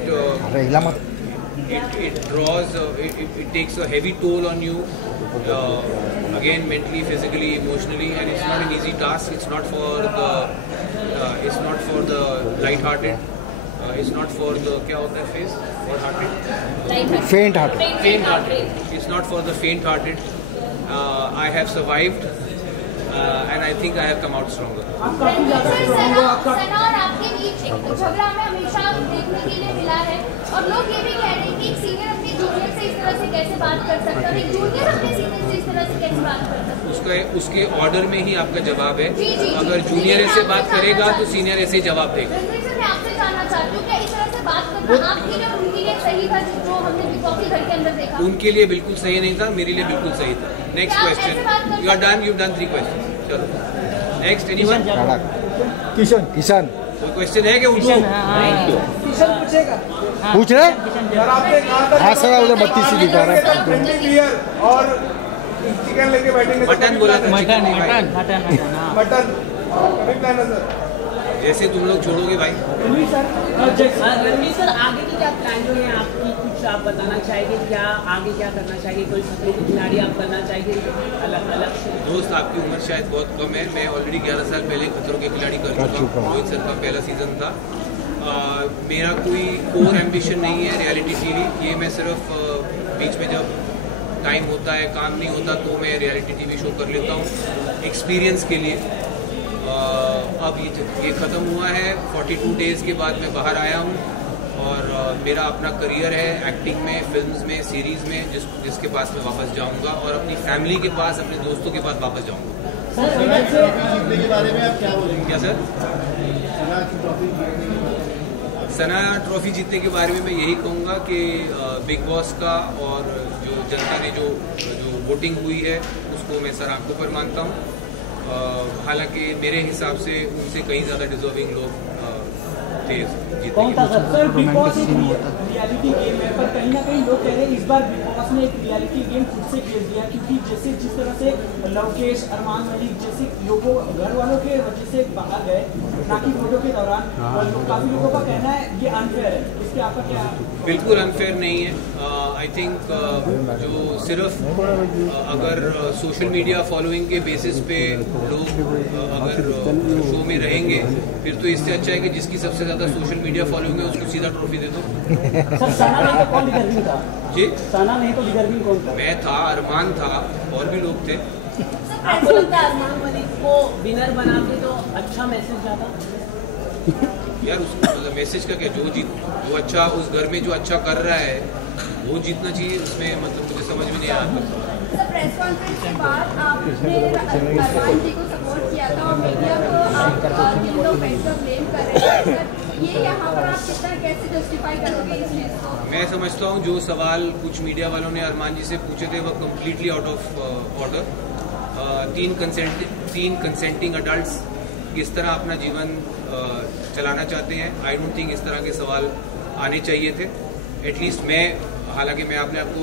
draws, it takes a heavy toll on you. Again, mentally, physically, emotionally, and it's not an easy task. It's not for the light-hearted. It's not for the क्या होता है face और hearted फेंट hearted It's not for the faint-hearted. I have survived, and I think I have come out stronger. सना और आपके बीच एक झगड़ा हमें हमेशा देखने के लिए मिला है और लोग ये भी कह रहे हैं कि एक सीनियर अपने जूनियर से इस तरह से कैसे बात कर सकता है, एक जूनियर अपने सीनियर से इस तरह से कैसे बात कर सकता है? उसके ऑर्डर में ही आपका जवाब है। अगर जूनियर ऐसे बात करेगा तो सीनियर ऐसे जवाब देगा। आपसे जानना चाहती हूँ, क्या इस तरह से बात करना आपके लिए उनके लिए सही था जो हमने बिग बॉस के घर के अंदर देखा? उनके लिए बिल्कुल सही नहीं था, मेरे लिए बिल्कुल सही था। Next question. You are done, you done 3 question. चलो नेक्स्ट। एनीवन? किशन कोई क्वेश्चन है क्या उनको? पूछ रहे? हाँ सर उधर 32 ही दिखा रहा है। और चिकन लेके बैठेंगे। मटन बोला था। मटन कभी प्लान है सर? जैसे तुम लोग छोड़ोगे भाई। रणवीर सर आगे की क्या प्लान जो है आपकी, कुछ आप बताना चाहेंगे? क्या आगे क्या करना चाहिए? कोई खतरे की खिलाड़ी आप करना चाहिए अलग अलग? दोस्त आपकी उम्र शायद बहुत कम है, मैं ऑलरेडी 11 साल पहले खतरों के खिलाड़ी कर चुका हूँ। रोहित सर का पहला सीजन था। मेरा कोई कोर एम्बिशन नहीं है रियलिटी टीवी। ये मैं सिर्फ बीच में जब टाइम होता है, काम नहीं होता, तो मैं रियलिटी टीवी शो कर लेता हूँ एक्सपीरियंस के लिए। अब ये ख़त्म हुआ है, 42 डेज़ के बाद मैं बाहर आया हूँ और मेरा अपना करियर है एक्टिंग में, फिल्म्स में, सीरीज़ में, जिसके पास मैं वापस जाऊँगा और अपनी फैमिली के पास, अपने दोस्तों के पास वापस जाऊँगा। के बारे में आप क्या बोलेंगे? क्या सर? सना ट्रॉफी जीतने के बारे में मैं यही कहूँगा कि बिग बॉस का और जो जनता ने जो वोटिंग हुई है उसको मैं सर आंखों पर मानता हूँ। हालांकि मेरे हिसाब से उनसे कहीं ज़्यादा डिजर्विंग लोग थे जीतने के। रियलिटी गेम है, पर कहीं ना कहीं लोग कह रहे हैं इस बार बिग बॉस ने एक रियलिटी गेम खुद से खेल दिया, क्योंकि जैसे जिस तरह से लवकेश, अरमान मलिक जैसे लोगों घर वालों के वजह से बाहर गए ना कि फोटो के दौरान, काफी लोगों का कहना है ये अनफेयर है, इसके आपका क्या? बिल्कुल अनफेयर नहीं है। आई थिंक जो सिर्फ अगर सोशल मीडिया फॉलोइंग के बेसिस पे लोग अगर शो में रहेंगे, फिर तो इससे अच्छा है कि जिसकी सबसे ज्यादा सोशल मीडिया फॉलोइंग है उसको सीधा ट्रॉफी दे दो। जी साना नहीं तो डिजर्विंग कौन था? मैं था, अरमान था, और भी लोग थे। आपको लगता है अरमान मलिक को विनर बना के तो अच्छा मैसेज जाता? यार उसको मतलब मैसेज का क्या, जो अच्छा उस घर में जो अच्छा कर रहा है वो जीतना चाहिए, उसमें मतलब मुझे समझ में नहीं आता। प्रेस कॉन्फ्रेंस के बाद आपने अरमान जी को सपोर्ट किया था और मीडिया को आप तीन लोग बैठकर ब्लेम कर रहे हैं, ये यहाँ पर आप कितना कैसे जस्टिफाई करोगे इस चीज को? मैं समझता हूँ जो सवाल कुछ मीडिया वालों ने अरमान जी से पूछे थे वो कम्प्लीटली आउट ऑफ ऑर्डर। तीन कंसेंटिंग अडल्ट्स किस तरह अपना जीवन चलाना चाहते हैं, आई डोंट थिंक इस तरह के सवाल आने चाहिए थे। एटलीस्ट मैं, हालांकि मैं अपने आप को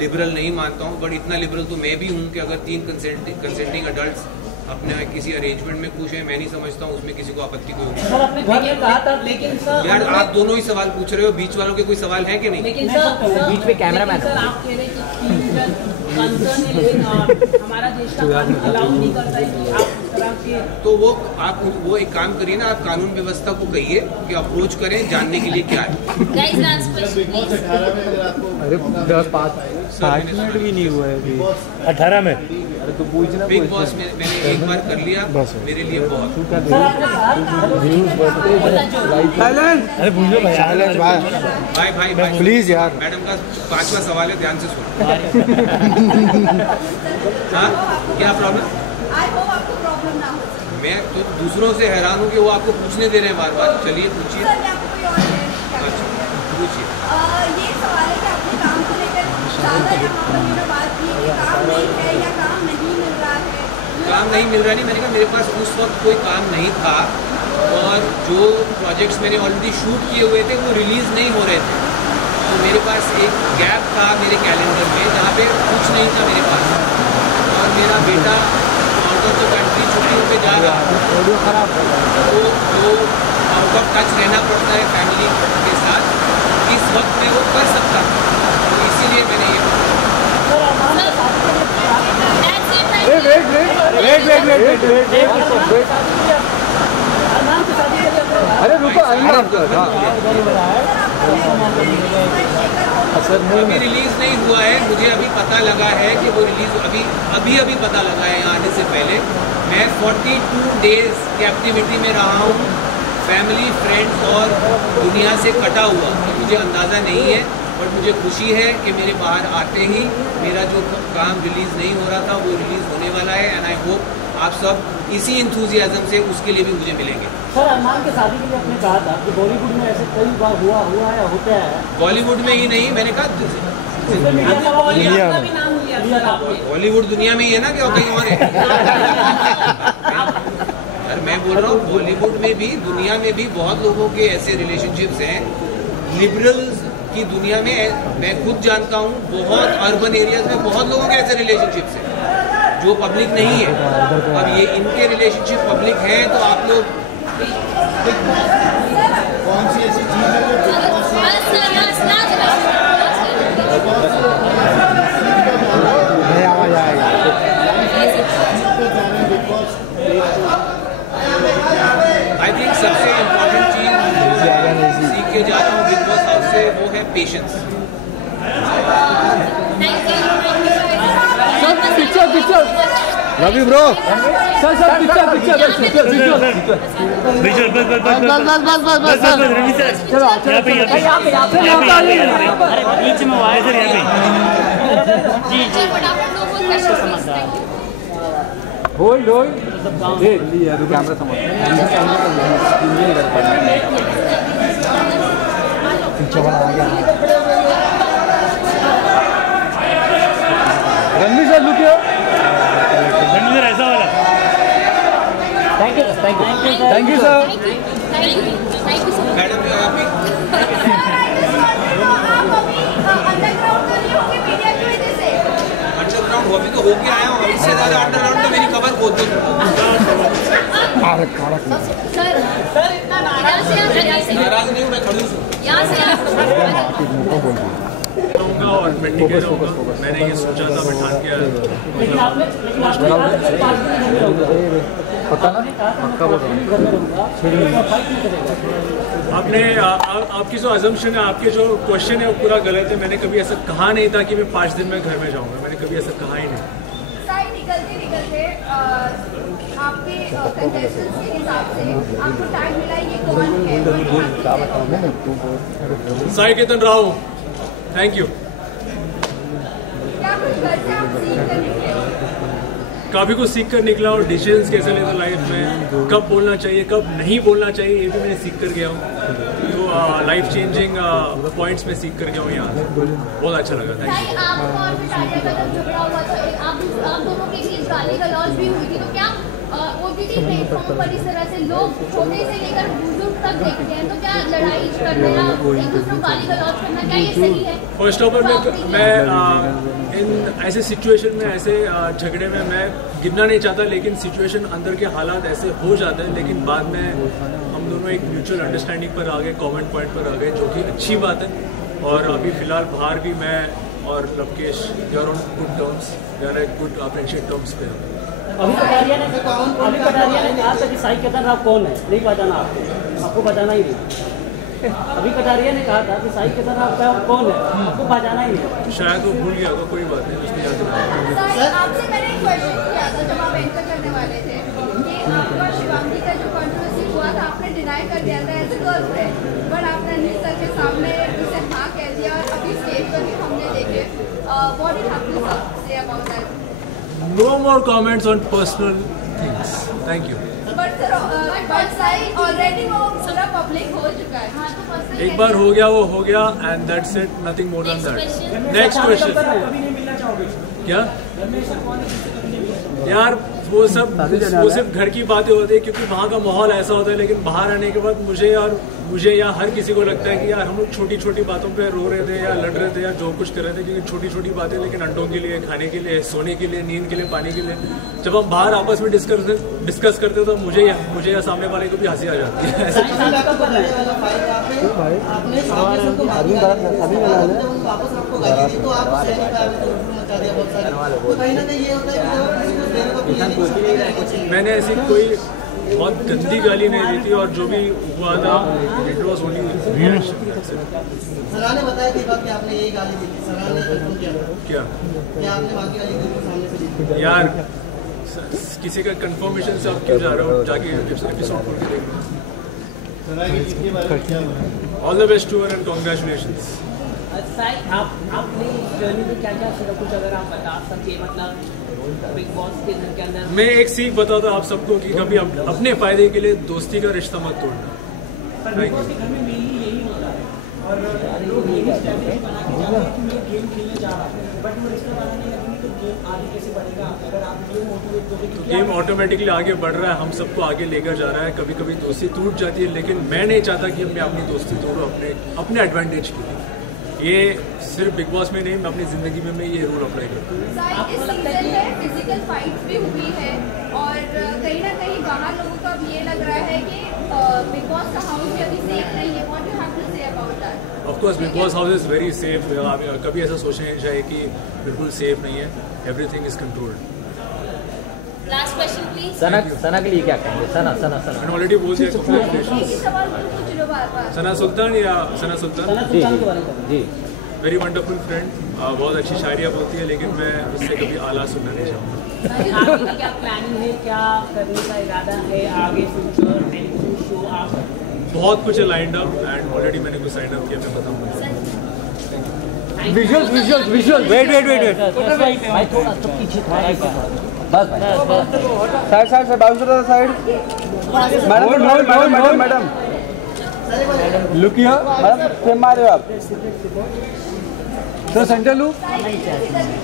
लिबरल नहीं मानता हूँ, बट इतना लिबरल तो मैं भी हूँ कि अगर तीन कंसेंटिंग अडल्ट्स अपने किसी अरेंजमेंट में खुश हैं, मैं नहीं समझता हूँ उसमें किसी को आपत्ति कोई होगी। सर अपने घर में कहा था, लेकिन सर यार आप दोनों ही सवाल पूछ रहे हो, बीच वालों के कोई सवाल है कि नहीं? लेकिन सर बीच में कैमरा मैन, सर आप कह रहे हैं कि कंसर्न है, लेकिन हमारा देश का कानून अलाउ नहीं करता है कि आप इस तरह के, तो वो एक काम करिए ना, आप कानून व्यवस्था को कहिए कि अप्रोच करें जानने के लिए क्या है। अरे 10-5 मिनट भी नहीं हुआ है अभी 18 में। अरे तो पूछना, बिग बॉस मैंने एक बार कर लिया, मेरे लिए बहुत। अरे पूछो भाई प्लीज यार, मैडम का 5वां सवाल है, ध्यान से सुनो। हाँ क्या प्रॉब्लम? आपको प्रॉब्लम ना हो। मैं तो दूसरों से हैरान हूँ कि वो आपको पूछने दे रहे हैं बार बार। चलिए पूछिए। पूछिए। ये सवाल है कि अपने काम को लेकर ज़्यादा यहाँ पर बात की कि काम नहीं है या काम नहीं मिल रहा है। काम नहीं मिल रहा नहीं, मैंने कहा मेरे पास उस वक्त कोई काम नहीं था, और जो प्रोजेक्ट्स मैंने ऑलरेडी शूट किए हुए थे वो रिलीज़ नहीं हो रहे थे, तो मेरे पास एक गैप था मेरे कैलेंडर में जहाँ पे कुछ नहीं था मेरे पास, और मेरा बेटा आउट ऑफ द कंट्री छुट्टियों पे जा रहा तो आउट ऑफ टच रहना पड़ता है फैमिली के साथ, इस वक्त में वो कर सकता था, तो इसीलिए मैंने ये अरे रुको, अभी रिलीज नहीं हुआ है, मुझे अभी पता लगा है कि वो रिलीज अभी पता लगा है आने से पहले। मैं 42 डेज कैप्टिविटी में रहा हूँ, फैमिली, फ्रेंड्स और दुनिया से कटा हुआ, तो मुझे अंदाज़ा नहीं है, बट मुझे खुशी है कि मेरे बाहर आते ही मेरा जो काम रिलीज़ नहीं हो रहा था वो रिलीज़ होने वाला है, एंड आई होप आप सब इसी इंथुजियाज्म से उसके लिए भी मुझे मिलेंगे। सर अरमान के शादी के लिए आपने कहा था कि बॉलीवुड में ऐसे कई बार हुआ है, होता है। बॉलीवुड में ही नहीं, मैंने कहा बॉलीवुड दुनिया में ही है ना, क्या कहीं और है? यार मैं बोल रहा हूँ बॉलीवुड में भी, दुनिया में भी बहुत लोगों के ऐसे रिलेशनशिप्स हैं। लिबरल्स की दुनिया में मैं खुद जानता हूँ, बहुत अर्बन एरियाज में बहुत लोगों के ऐसे रिलेशनशिप्स हैं जो पब्लिक नहीं है। अब ये इनके रिलेशनशिप पब्लिक हैं, तो आप लोग कौन सी ऐसी चीज है जो आवाज आएगा? आई थिंक सबसे इम्पोर्टेंट चीज सीख के जा रहा हूँ बिग बॉस हाउस से, वो है patience. Picture love you bro. Sir picture बस चलो बीच में आए सर, यहाँ पे जी होल्ड कैमरा समझ रणवीर सर लुक रणवीर ऐसा वाला। Thank you sir. मैडम होके आया हूँ, इससे ज़्यादा अंडरग्राउंड तो मेरी कबर खोद दो। नाराज नहीं हूँ, मैं खड़ूस हूँ। और मैं टिके रहूँगा। मैंने ये सोचा था, मैं ठान के आपने आपकी जो अजम्पशन है, आपके जो क्वेश्चन है वो पूरा गलत है। मैंने कभी ऐसा कहा नहीं था कि मैं 5 दिन में घर में जाऊँगा, मैंने कभी ऐसा कहा ही नहीं। निकलते आपके कंटेस्टेंट्स के हिसाब से आपको टाइम मिला, ये कौन है? Sai Ketan Rao, thank you. क्या कुछ घर से आप सीख कर निकले? काफ़ी कुछ सीख कर निकला और डिसीजंस कैसे लेना लाइफ में, कब बोलना चाहिए कब नहीं बोलना चाहिए, ये भी मैंने सीख कर गया हूँ। तो लाइफ चेंजिंग पॉइंट्स में सीख कर गया हूँ यहाँ। बहुत अच्छा लगा, थैंक यू। आपको और पिटारिया का जब झगड़ा हुआ था, आप दोनों के बीच गाली गलौज भी हुई थी, तो क्या OTT प्लेटफॉर्म पर इस तरह से लोग छोटे से लेकर बुजुर्ग तक देखते हैं, तो क्या लड़ाई करना या एक दूसरे को गाली गलौज करना, क्या ये सही है? फर्स्ट ऑफ ऑल मैं इन ऐसे सिचुएशन में, ऐसे झगड़े में मैं गिरना नहीं चाहता, लेकिन सिचुएशन अंदर के हालात ऐसे हो जाते हैं, लेकिन बाद में हम दोनों एक म्यूचुअल अंडरस्टैंडिंग पर आ गए, कॉमन पॉइंट पर आ गए, जो कि अच्छी बात है। और अभी फिलहाल बाहर भी मैं और Lovekesh we are on good terms, we are at good friendship terms पे। अभी कटारिया ने कहा था कि साई केतन राव कौन है, नहीं बताना आपको बताना ही नहीं। अभी कटारिया ने कहा था कि साई केतन राव कौन है, आपको बताना ही नहीं। शायद वो भूल गया होगा, कोई बात नहीं, उसने याद नहीं। आपसे मैंने एक क्वेश्चन किया था जब आप एंकर करने वाले थे, कि आपका शिवांगी का जो कंट्रोवर्सी हुआ था, आपने डिनाई कर दिया था एज ए गर्लफ्रेंड, बट आपने अनिल सर के सामने उसे हाँ कह दिया, और अभी स्टेज पर भी हमने देखे। What do you have to say about that? No more comments on personal things. Thank you. But already वो पूरा पब्लिक हो चुका है। हाँ, तो एक बार हो गया वो हो गया, and that's it. Nothing more than that. Next question. क्या? यार वो सिर्फ घर की बातें होती है, क्योंकि वहाँ का माहौल ऐसा होता है, लेकिन बाहर आने के बाद मुझे या हर किसी को लगता है कि यार हम लोग छोटी छोटी बातों पे रो रहे थे या लड़ रहे थे या जो कुछ कर रहे थे, क्योंकि छोटी छोटी बातें, लेकिन अंडों के लिए, खाने के लिए, सोने के लिए, नींद के लिए, पानी के लिए, जब हम बाहर आपस में डिस्कस करते तो मुझे या सामने वाले को भी हंसी आ जाती है। मैंने ऐसी कोई बहुत गंदी गाली नहीं दी थी, और जो भी हुआ था इट वाज ओनली सराहने बताया कि आपने यही गाली दी थी, सराहने क्या आपने बाकी गाली दी थी सामने से? यार किसी का कंफर्मेशन से आप क्यों जा रहे हो, जाके एपिसोड खोल के देखो। All the best to her and congratulations. आपने जर्नी में क्या-क्या सीखा, कुछ अगर आप बता सके, मतलब बिग बॉस के घर के अंदर? मैं एक सीख बताता हूँ आप सबको कि कभी अपने फायदे के लिए दोस्ती का रिश्ता मत तोड़ना। और लोग गेम खेलने जा रहा है, बट वो रिश्ता बनाने लगे तो गेम आगे कैसे बढ़ेगा? अगर आप ये मोटिवेट करोगे तो गेम ऑटोमेटिकली आगे बढ़ रहा है, हम सबको आगे लेकर जा रहा है। कभी कभी दोस्ती टूट जाती है, लेकिन मैं नहीं चाहता कि मैं अपनी दोस्ती तोड़ूं अपने एडवांटेज के लिए। ये सिर्फ बिग बॉस में नहीं, मैं अपनी जिंदगी में मैं ये रूल अप्लाई करता हूँ। इस सीजन में फिजिकल फाइट भी हुई है, और कहीं ना कहीं बाहर लोगों को अब ये लग रहा है कि बिग बॉस का हाउस भी अभी सेफ नहीं है। What you have to say about that? Of course Bigg Boss house is very safe. कभी ऐसा सोचना नहीं चाहिए कि बिल्कुल सेफ नहीं है, everything is controlled. Last question please. Sana के लिए क्या कहेंगे? सना मैंने ऑलरेडी बोल दिया। सना सुल्तान या सना सुल्तान जी वेरी वंडरफुल फ्रेंड, बहुत अच्छी शायरियाँ बोलती है, लेकिन मैं उससे कभी आला सुनना नहीं चाहूँगा। आगे क्या प्लानिंग है, क्या करने का इरादा है आगे फ्यूचर शो? आप बहुत कुछ है लाइंड अप, एंड ऑलरेडी मैंने कुछ साइन अप किया, मैं बताऊँगा। विजुअल्स वेट भाई थोड़ा तो पीछे बस side side madam look here madam, same मार रहे हो आप तो सेंटर लुक।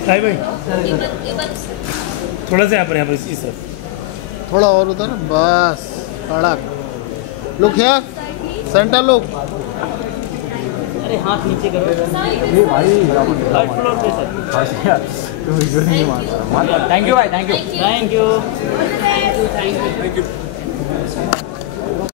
साई भाई थोड़ा सा यहाँ पर इस तरफ थोड़ा और उधर, बस कड़क लुक हियर सेंटर लुक। अरे हाथ नीचे करो। ये भाई थर्ड फ्लोर पे सर। तो वीडियो नहीं मार। थैंक यू भाई, थैंक यू। Thank you.